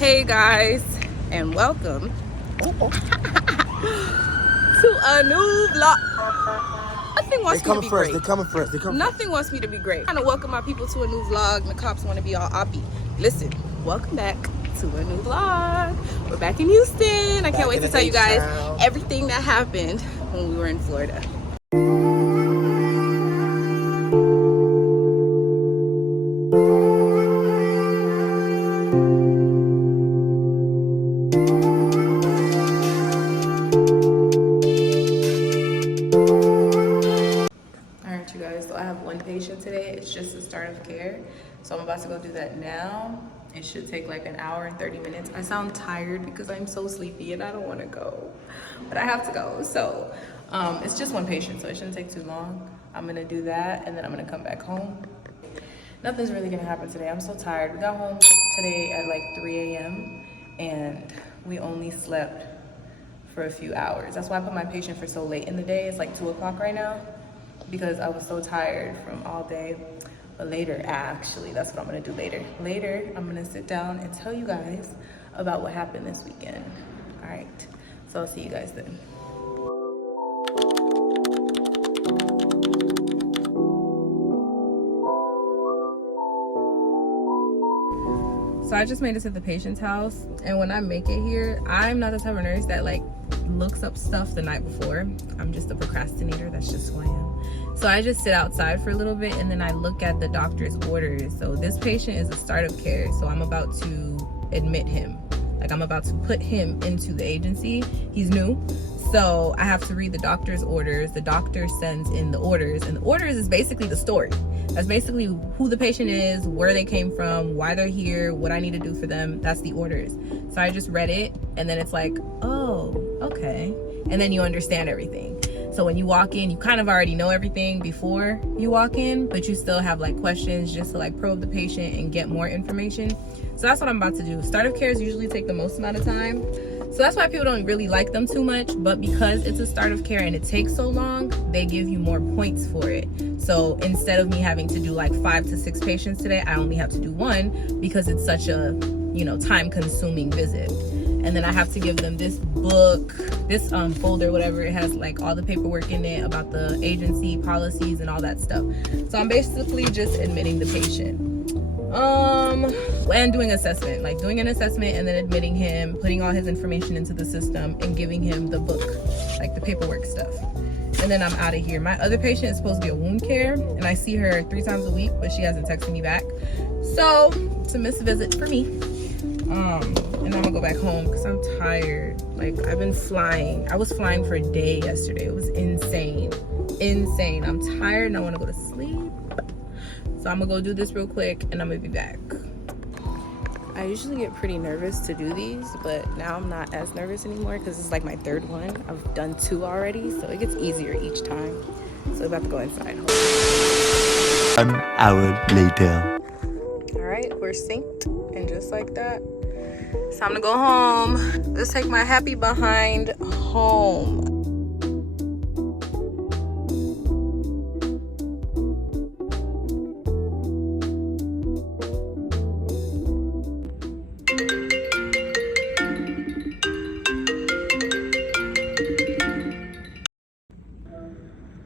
Hey guys, and welcome to a new vlog. Nothing wants me to be great. They're coming first. Nothing wants me to be great. Trying to welcome my people to a new vlog. The cops want to be all oppy. Listen, welcome back to a new vlog. We're back in Houston. I can't wait to tell you guys everything that happened when we were in Florida. Patient today. It's just the start of care, so I'm about to go do that now. It should take like an hour and 30 minutes. I sound tired because I'm so sleepy and I don't want to go, but I have to go. So it's just one patient, so it shouldn't take too long. I'm gonna do that and then I'm gonna come back home. Nothing's really gonna happen today. I'm so tired. We got home today at like 3 a.m. and we only slept for a few hours. That's why I put my patient for so late in the day. It's like 2 o'clock right now, because I was so tired from all day. But later, actually, that's what I'm gonna do later. Later, I'm gonna sit down and tell you guys about what happened this weekend. All right, so I'll see you guys then. So I just made it to the patient's house, and when I make it here, I'm not the type of nurse that like looks up stuff the night before. I'm just a procrastinator. That's just who I am. So I just sit outside for a little bit and then I look at the doctor's orders. So this patient is a start of care, so I'm about to admit him. Like, I'm about to put him into the agency. He's new, so I have to read the doctor's orders. The doctor sends in the orders, and the orders is basically the story. That's basically who the patient is, where they came from, why they're here, what I need to do for them. That's the orders. So I just read it, and then it's like, oh, okay. And then you understand everything. So when you walk in, you kind of already know everything before you walk in, but you still have like questions just to like probe the patient and get more information. So that's what I'm about to do. Start of cares usually take the most amount of time. So that's why people don't really like them too much, but because it's a start of care and it takes so long, they give you more points for it. So instead of me having to do like 5 to 6 patients today, I only have to do 1 because it's such a, you know, time consuming visit. And then I have to give them this book, this folder, whatever. It has like all the paperwork in it about the agency policies and all that stuff. So I'm basically just admitting the patient. And doing assessment, like doing an assessment and then admitting him, putting all his information into the system and giving him the book, like the paperwork stuff. And then I'm out of here. My other patient is supposed to be a wound care, and I see her 3 times a week, but she hasn't texted me back. So it's a missed visit for me. And I'm gonna go back home because I'm tired. Like, I've been flying. I was flying for a day yesterday. It was insane. I'm tired and I want to go to sleep. So I'm gonna go do this real quick and I'm gonna be back. I usually get pretty nervous to do these, but now I'm not as nervous anymore because it's like my 3rd one. I've done 2 already, so it gets easier each time. So I'm about to go inside. 1 hour later. All right, we're synced, and just like that, it's time to go home. Let's take my happy behind home.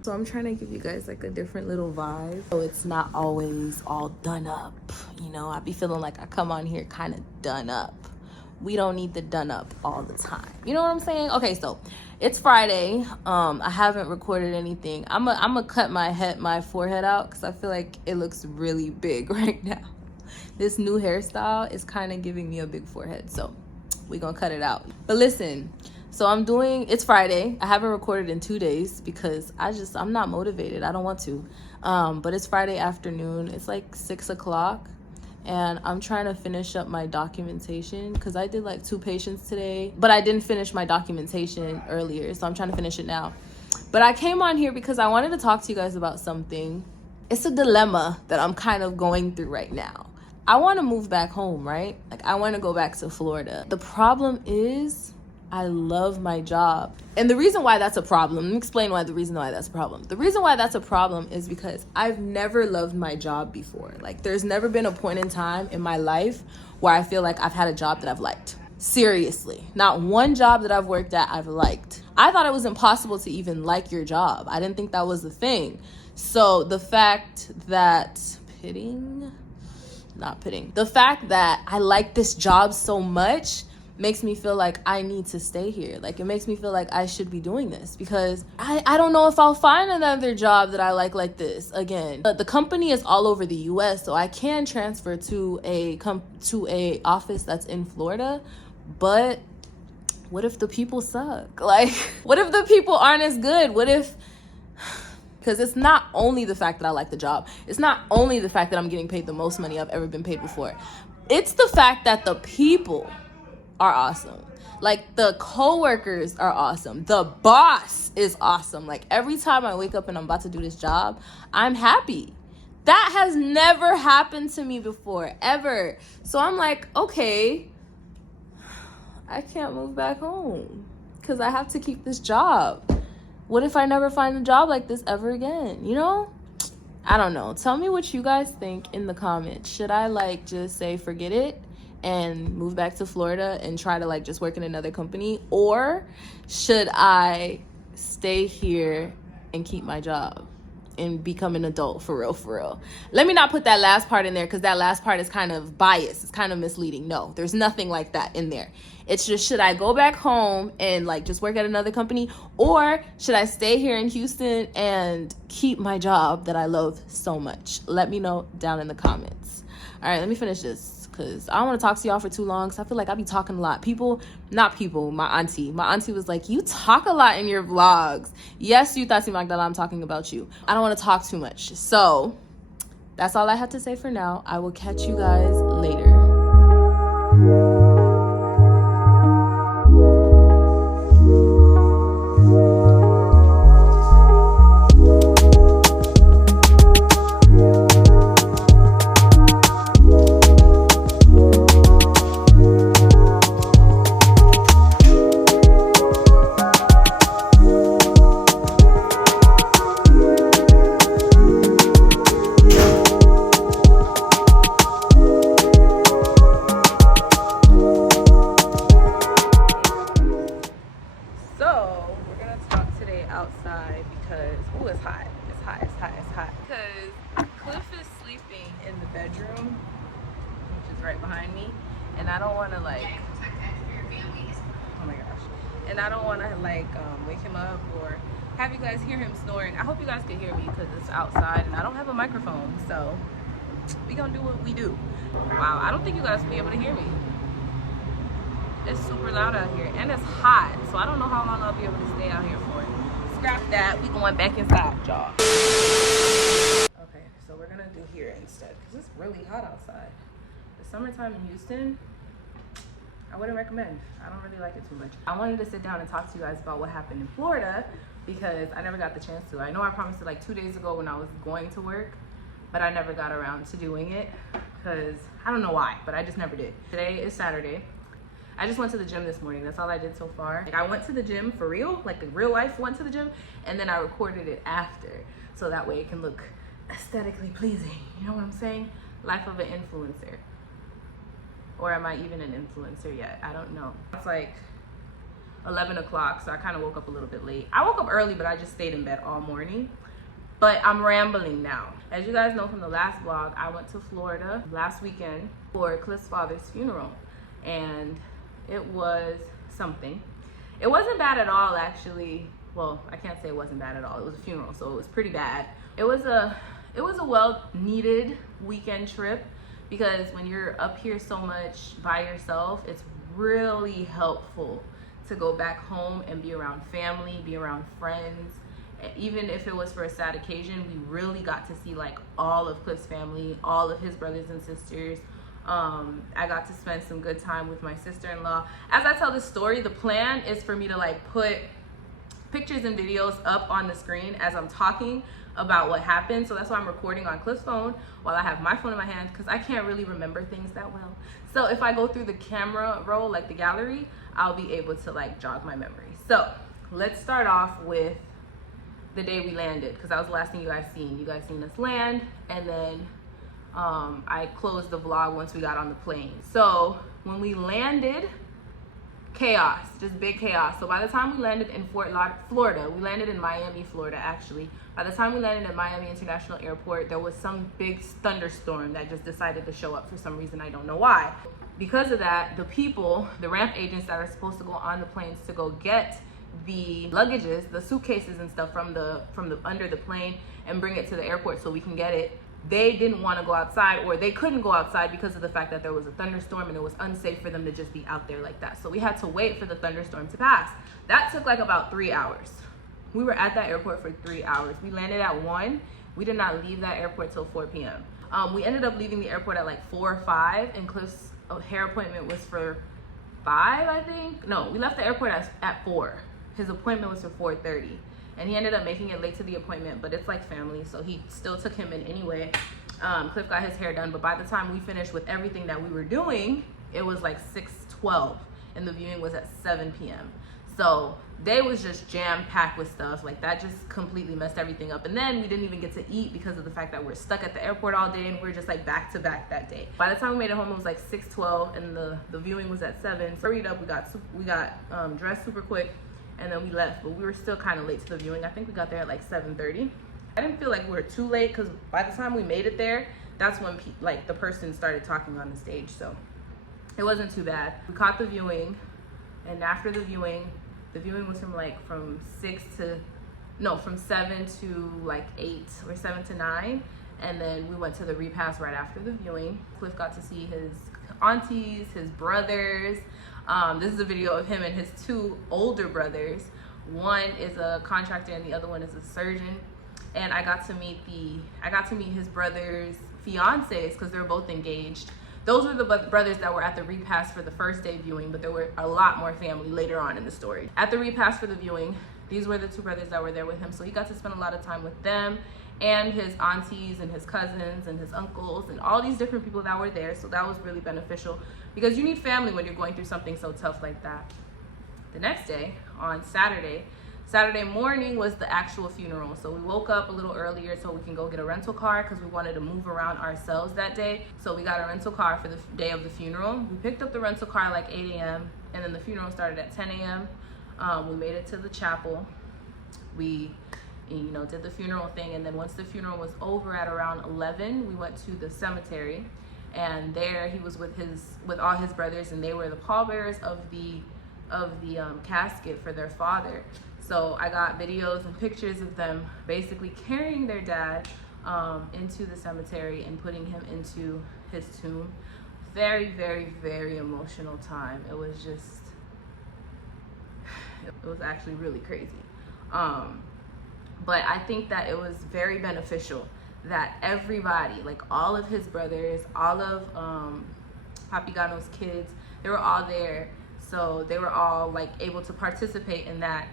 So I'm trying to give you guys like a different little vibe. So it's not always all done up. You know, I be feeling like I come on here kind of done up. We don't need the done up all the time. You know what I'm saying? Okay, so it's Friday. I haven't recorded anything. I'm gonna cut my forehead out because I feel like it looks really big right now. This new hairstyle is kind of giving me a big forehead, so we're gonna cut it out. But listen, so it's Friday. I haven't recorded in 2 days because I'm not motivated. I don't want to. But it's Friday afternoon. It's like 6 o'clock. And I'm trying to finish up my documentation because I did like 2 patients today. But I didn't finish my documentation earlier. So I'm trying to finish it now. But I came on here because I wanted to talk to you guys about something. It's a dilemma that I'm kind of going through right now. I want to move back home, right? Like, I want to go back to Florida. The problem is, I love my job. And the reason why that's a problem, let me explain why the reason why that's a problem. The reason why that's a problem is because I've never loved my job before. Like, there's never been a point in time in my life where I feel like I've had a job that I've liked. Seriously, not one job that I've worked at I've liked. I thought it was impossible to even like your job. I didn't think that was the thing. So the fact that the fact that I like this job so much makes me feel like I need to stay here. Like, it makes me feel like I should be doing this, because I don't know if I'll find another job that I like this again. But the company is all over the US, so I can transfer to a office that's in Florida. But what if the people suck? Like, what if the people aren't as good? What if, because it's not only the fact that I like the job. It's not only the fact that I'm getting paid the most money I've ever been paid before. It's the fact that the people are awesome. Like, the coworkers are awesome. The boss is awesome. Like, every time I wake up and I'm about to do this job, I'm happy. That has never happened to me before, ever. So I'm like, okay, I can't move back home because I have to keep this job. What if I never find a job like this ever again? You know? I don't know. Tell me what you guys think in the comments. Should I like just say forget it and move back to Florida and try to like just work in another company? Or should I stay here and keep my job and become an adult for real? Let me not put that last part in there, because that last part is kind of biased. It's kind of misleading. No, there's nothing like that in there. It's just, should I go back home and like just work at another company, or should I stay here in Houston and keep my job that I love so much? Let me know down in the comments. All right, let me finish this, because I don't want to talk to y'all for too long, because I feel like I be talking a lot. My auntie was like, you talk a lot in your vlogs. Yes, you Tati Magdala, I'm talking about you. I don't want to talk too much. So that's all I have to say for now. I will catch you guys later. Outside because it's hot. Because Cliff is sleeping in the bedroom, which is right behind me, and I don't want to like, oh my gosh, and I don't want to like wake him up or have you guys hear him snoring. I hope you guys can hear me because it's outside and I don't have a microphone, so we gonna do what we do. Wow, I don't think you guys will be able to hear me. It's super loud out here and it's hot, so I don't know how long I'll be able to stay out here for. Scrap that, we going back inside, y'all. Okay, so we're gonna do here instead because it's really hot outside. The summertime in Houston, I wouldn't recommend. I don't really like it too much. I wanted to sit down and talk to you guys about what happened in Florida because I never got the chance to. I know I promised it like 2 days ago when I was going to work, but I never got around to doing it because I don't know why, but I just never did. Today is Saturday. I just went to the gym this morning. That's all I did so far. Like, I went to the gym for real, like in real life went to the gym, and then I recorded it after. So that way it can look aesthetically pleasing. You know what I'm saying? Life of an influencer. Or am I even an influencer yet? I don't know. It's like 11 o'clock, so I kind of woke up a little bit late. I woke up early, but I just stayed in bed all morning. But I'm rambling now. As you guys know from the last vlog, I went to Florida last weekend for Cliff's father's funeral. And it was something. It wasn't bad at all, actually. Well, I can't say it wasn't bad at all. It was a funeral, so it was pretty bad. It was a well-needed weekend trip because when you're up here so much by yourself, it's really helpful to go back home and be around family, be around friends. Even if it was for a sad occasion, we really got to see like all of Cliff's family, all of his brothers and sisters. I got to spend some good time with my sister-in-law. As I tell this story, the plan is for me to like put pictures and videos up on the screen as I'm talking about what happened. So that's why I'm recording on Cliff's phone while I have my phone in my hand, because I can't really remember things that well. So if I go through the camera roll, like the gallery, I'll be able to like jog my memory. So let's start off with the day we landed, because that was the last thing you guys seen. You guys seen us land, and then I closed the vlog once we got on the plane. So when we landed, chaos, just big chaos. So by the time we landed in Fort Lauderdale, Florida, we landed in Miami, Florida actually. By the time we landed at Miami International Airport, there was some big thunderstorm that just decided to show up for some reason. I don't know why. Because of that, the people, the ramp agents that are supposed to go on the planes to go get the luggages, the suitcases and stuff from the under the plane and bring it to the airport so we can get it, they didn't want to go outside, or they couldn't go outside because of the fact that there was a thunderstorm and it was unsafe for them to just be out there like that. So we had to wait for the thunderstorm to pass. That took like about 3 hours. We were at that airport for 3 hours. We landed at 1. We did not leave that airport till 4 p.m. We ended up leaving the airport at like 4 or 5, and Cliff's hair appointment was for 5, I think. No, we left the airport at 4. His appointment was for 4:30. And he ended up making it late to the appointment, but it's like family, so he still took him in anyway. Cliff got his hair done, but by the time we finished with everything that we were doing, it was like 6:12, and the viewing was at 7 p.m. So they was just jam-packed with stuff. Like, that just completely messed everything up. And then we didn't even get to eat because of the fact that we're stuck at the airport all day, and we were just like back to back that day. By the time we made it home, it was like 6:12, and the viewing was at 7. So hurried up, we got dressed super quick, and then we left, but we were still kind of late to the viewing. I think we got there at like 7:30. I didn't feel like we were too late, because by the time we made it there, that's when like the person started talking on the stage, so it wasn't too bad. We caught the viewing, and after the viewing was from 7 to like 8 or 7 to 9, and then we went to the repast right after the viewing. Cliff got to see his aunties, his brothers. This is a video of him and his 2 older brothers. One is a contractor and the other one is a surgeon. And I got to meet his brothers' fiancés, because they're both engaged. Those were the brothers that were at the repast for the first day viewing, but there were a lot more family later on in the story. At the repast for the viewing, these were the 2 brothers that were there with him, so he got to spend a lot of time with them and his aunties and his cousins and his uncles and all these different people that were there. So that was really beneficial, because you need family when you're going through something so tough like that. The next day, on Saturday morning, was the actual funeral. So we woke up a little earlier so we can go get a rental car, because we wanted to move around ourselves that day. So we got a rental car for the day of the funeral. We picked up the rental car like 8 a.m. and then the funeral started at 10 a.m. We made it to the chapel. We did the funeral thing, and then once the funeral was over at around 11, we went to the cemetery, and there he was with all his brothers, and they were the pallbearers of the casket for their father. So I got videos and pictures of them basically carrying their dad into the cemetery and putting him into his tomb. Very, very, very emotional time. It was actually really crazy. But I think that it was very beneficial that everybody, like all of his brothers, all of Papi Gano's kids, they were all there. So they were all like able to participate in that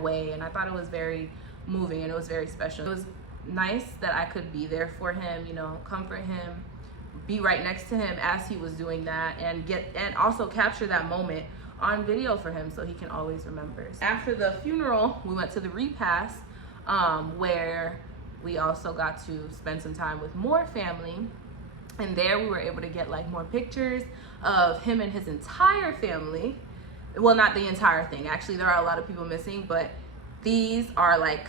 way, and I thought it was very moving, and it was very special. It was nice that I could be there for him, comfort him, be right next to him as he was doing that, and also capture that moment on video for him so he can always remember. After the funeral, we went to the repast, where we also got to spend some time with more family, and there we were able to get like more pictures of him and his entire family. Well, not the entire thing, actually there are a lot of people missing, but these are like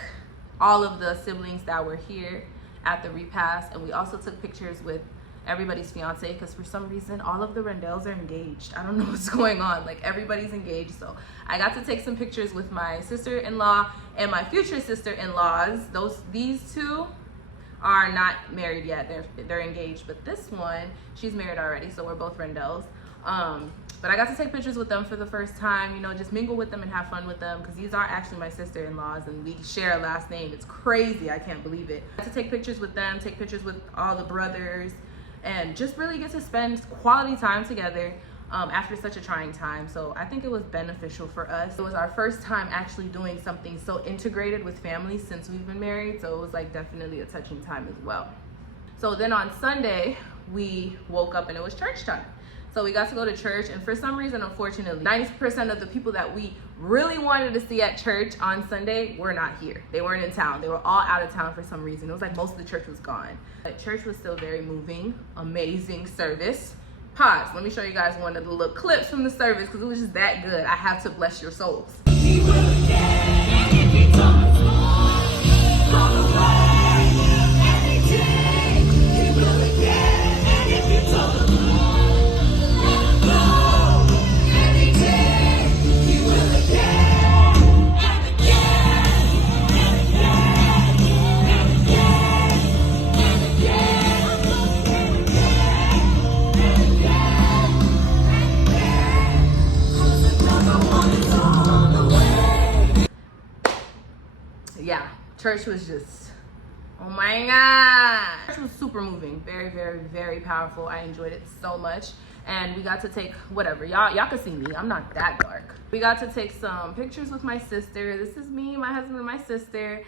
all of the siblings that were here at the repast. And we also took pictures with everybody's fiance, because for some reason all of the Rendells are engaged. I don't know what's going on, like everybody's engaged. So I got to take some pictures with my sister-in-law and my future sister-in-laws. These 2 are not married yet, they're engaged, but this one, she's married already, so we're both Rendells. But I got to take pictures with them for the first time, just mingle with them and have fun with them, because these are actually my sister-in-laws and we share a last name. It's crazy, I can't believe it. I got to take pictures with them, take pictures with all the brothers, and just really get to spend quality time together. after such a trying time. So I think it was beneficial for us. It was our first time actually doing something so integrated with family since we've been married. So it was like definitely a touching time as well. So then on Sunday, we woke up and it was church time. So we got to go to church, and for some reason, unfortunately, 90% of the people that we really wanted to see at church on Sunday were not here. They weren't in town. They were all out of town for some reason. It was like most of the church was gone. But church was still very moving, amazing service. Pause. Let me show you guys one of the little clips from the service because it was just that good. I have to bless your souls. Yeah, church was just, oh my God. Church was super moving, very, very, very powerful. I enjoyed it so much. And we got to take whatever, y'all can see me, I'm not that dark. We got to take some pictures with my sister. This is me, my husband, and my sister.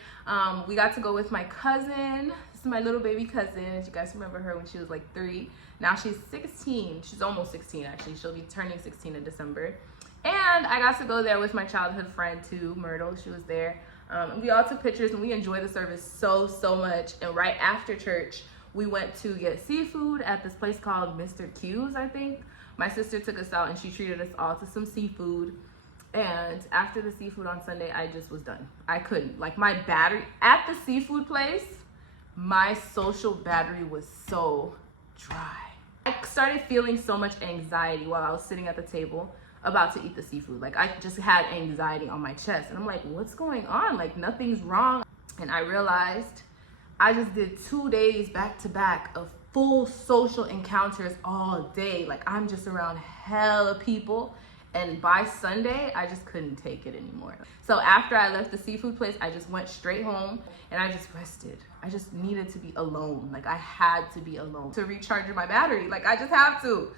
We got to go with my cousin. This is my little baby cousin. If you guys remember her when she was like 3. Now she's 16, she's almost 16 actually. She'll be turning 16 in December. And I got to go there with my childhood friend too, Myrtle, she was there. And we all took pictures and we enjoyed the service so much. And right after church, we went to get seafood at this place called Mr. Q's, I think. My sister took us out and she treated us all to some seafood. And after the seafood on Sunday, I just was done. I couldn't. Like my battery, at the seafood place, my social battery was so dry. I started feeling so much anxiety while I was sitting at the table about to eat the seafood. Like I just had anxiety on my chest and I'm like, what's going on? Like nothing's wrong. And I realized I just did 2 days back to back of full social encounters all day. Like I'm just around hella people. And by Sunday, I just couldn't take it anymore. So after I left the seafood place, I just went straight home and I just rested. I just needed to be alone. Like I had to be alone to recharge my battery. Like I just have to.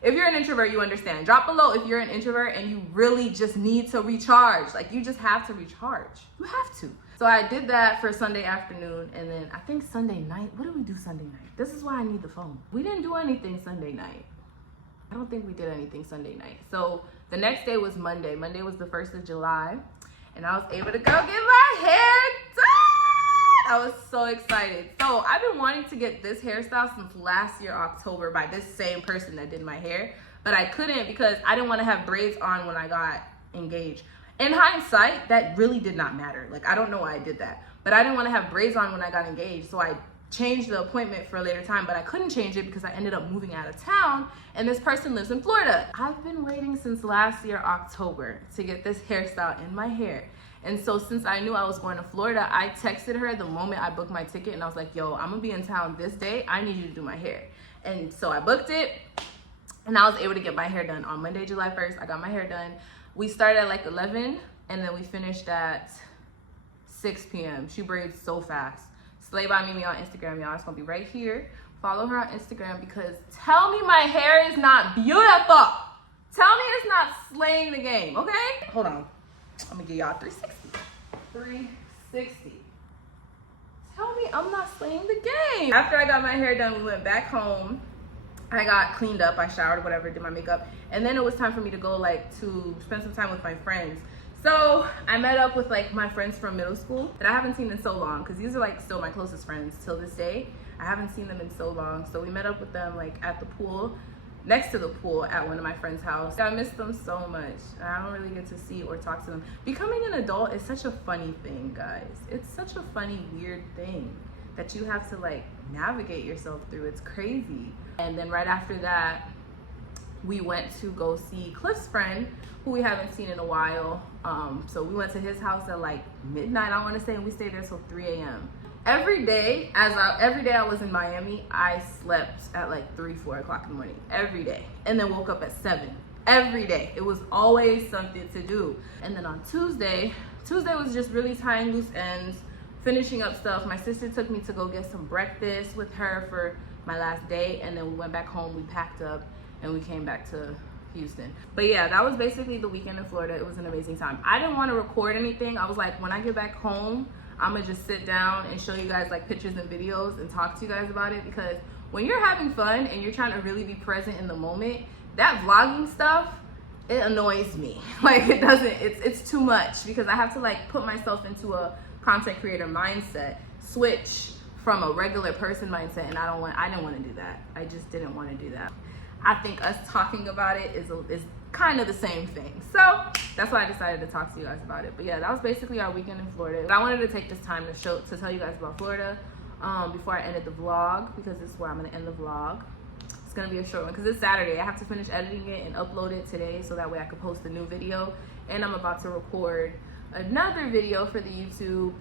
If you're an introvert, you understand. Drop below if you're an introvert and you really just need to recharge. Like you just have to recharge. You have to. So I did that for Sunday afternoon, and then I think Sunday night, what did we do Sunday night? This is why I need the phone. We didn't do anything Sunday night. I don't think we did anything Sunday night. So the next day was Monday. Monday was the 1st of July, and I was able to go get my hair done. I was so excited. So I've been wanting to get this hairstyle since last year, October, by this same person that did my hair, but I couldn't because I didn't want to have braids on when I got engaged. In hindsight, that really did not matter. Like, I don't know why I did that, but I didn't want to have braids on when I got engaged. So I changed the appointment for a later time, but I couldn't change it because I ended up moving out of town and this person lives in Florida. I've been waiting since last year, October, to get this hairstyle in my hair. And so since I knew I was going to Florida, I texted her the moment I booked my ticket and I was like, yo, I'm gonna be in town this day. I need you to do my hair. And so I booked it and I was able to get my hair done on Monday, July 1st. I got my hair done. We started at like 11 and then we finished at 6 p.m. She braids so fast. Slay by Mimi on Instagram, y'all. It's gonna be right here. Follow her on Instagram because tell me my hair is not beautiful. Tell me it's not slaying the game, okay? Hold on. I'm gonna give y'all 360. 360. Tell me I'm not slaying the game. After I got my hair done, we went back home. I got cleaned up, I showered, whatever, did my makeup. And then it was time for me to go to spend some time with my friends. So I met up with my friends from middle school that I haven't seen in so long because these are still my closest friends till this day. I haven't seen them in so long. So we met up with them at the pool, next to the pool at one of my friends' house. I miss them so much. I don't really get to see or talk to them. Becoming an adult is such a funny thing, guys. It's such a funny, weird thing that you have to navigate yourself through. It's crazy. And then right after that, we went to go see Cliff's friend, who we haven't seen in a while. So we went to his house at midnight, I want to say, and we stayed there till 3 a.m. Every day I was in Miami, I slept at 3, 4 o'clock in the morning, every day, and then woke up at 7. Every day. It was always something to do. And then on Tuesday was just really tying loose ends, finishing up stuff. My sister took me to go get some breakfast with her for my last day, and then we went back home, we packed up, and we came back to Houston. But yeah, that was basically the weekend in Florida. It was an amazing time. I didn't want to record anything. I was like, when I get back home, I'm gonna just sit down and show you guys like pictures and videos and talk to you guys about it, because when you're having fun and you're trying to really be present in the moment, that vlogging stuff, it annoys me. Like it doesn't, it's too much, because I have to like put myself into a content creator mindset, switch from a regular person mindset, and I didn't want to do that. I just didn't want to do that. I think us talking about it is kind of the same thing. So that's why I decided to talk to you guys about it. But yeah, that was basically our weekend in Florida. But I wanted to take this time to tell you guys about Florida before I ended the vlog, because this is where I'm gonna end the vlog. It's gonna be a short one because it's Saturday. I have to finish editing it and upload it today so that way I can post a new video. And I'm about to record another video for the YouTube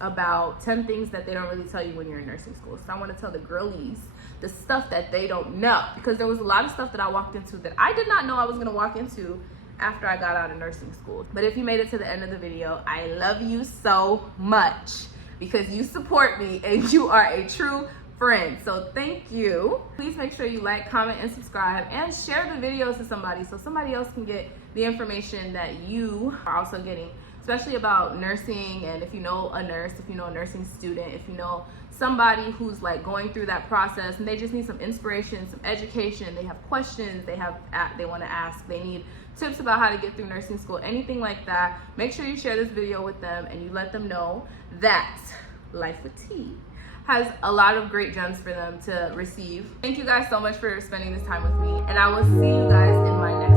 about 10 things that they don't really tell you when you're in nursing school. So I want to tell the girlies the stuff that they don't know, because there was a lot of stuff that I walked into that I did not know I was going to walk into after I got out of nursing school. But if you made it to the end of the video, I love you so much, because you support me and you are a true friend. So thank you. Please make sure you like, comment, and subscribe, and share the videos to somebody so somebody else can get the information that you are also getting, especially about nursing. And if you know a nurse, if you know a nursing student, if you know somebody who's like going through that process and they just need some inspiration, some education, they have questions, they want to ask, they need tips about how to get through nursing school, anything like that, make sure you share this video with them and you let them know that Life with T has a lot of great gems for them to receive. Thank you guys so much for spending this time with me, and I will see you guys in my next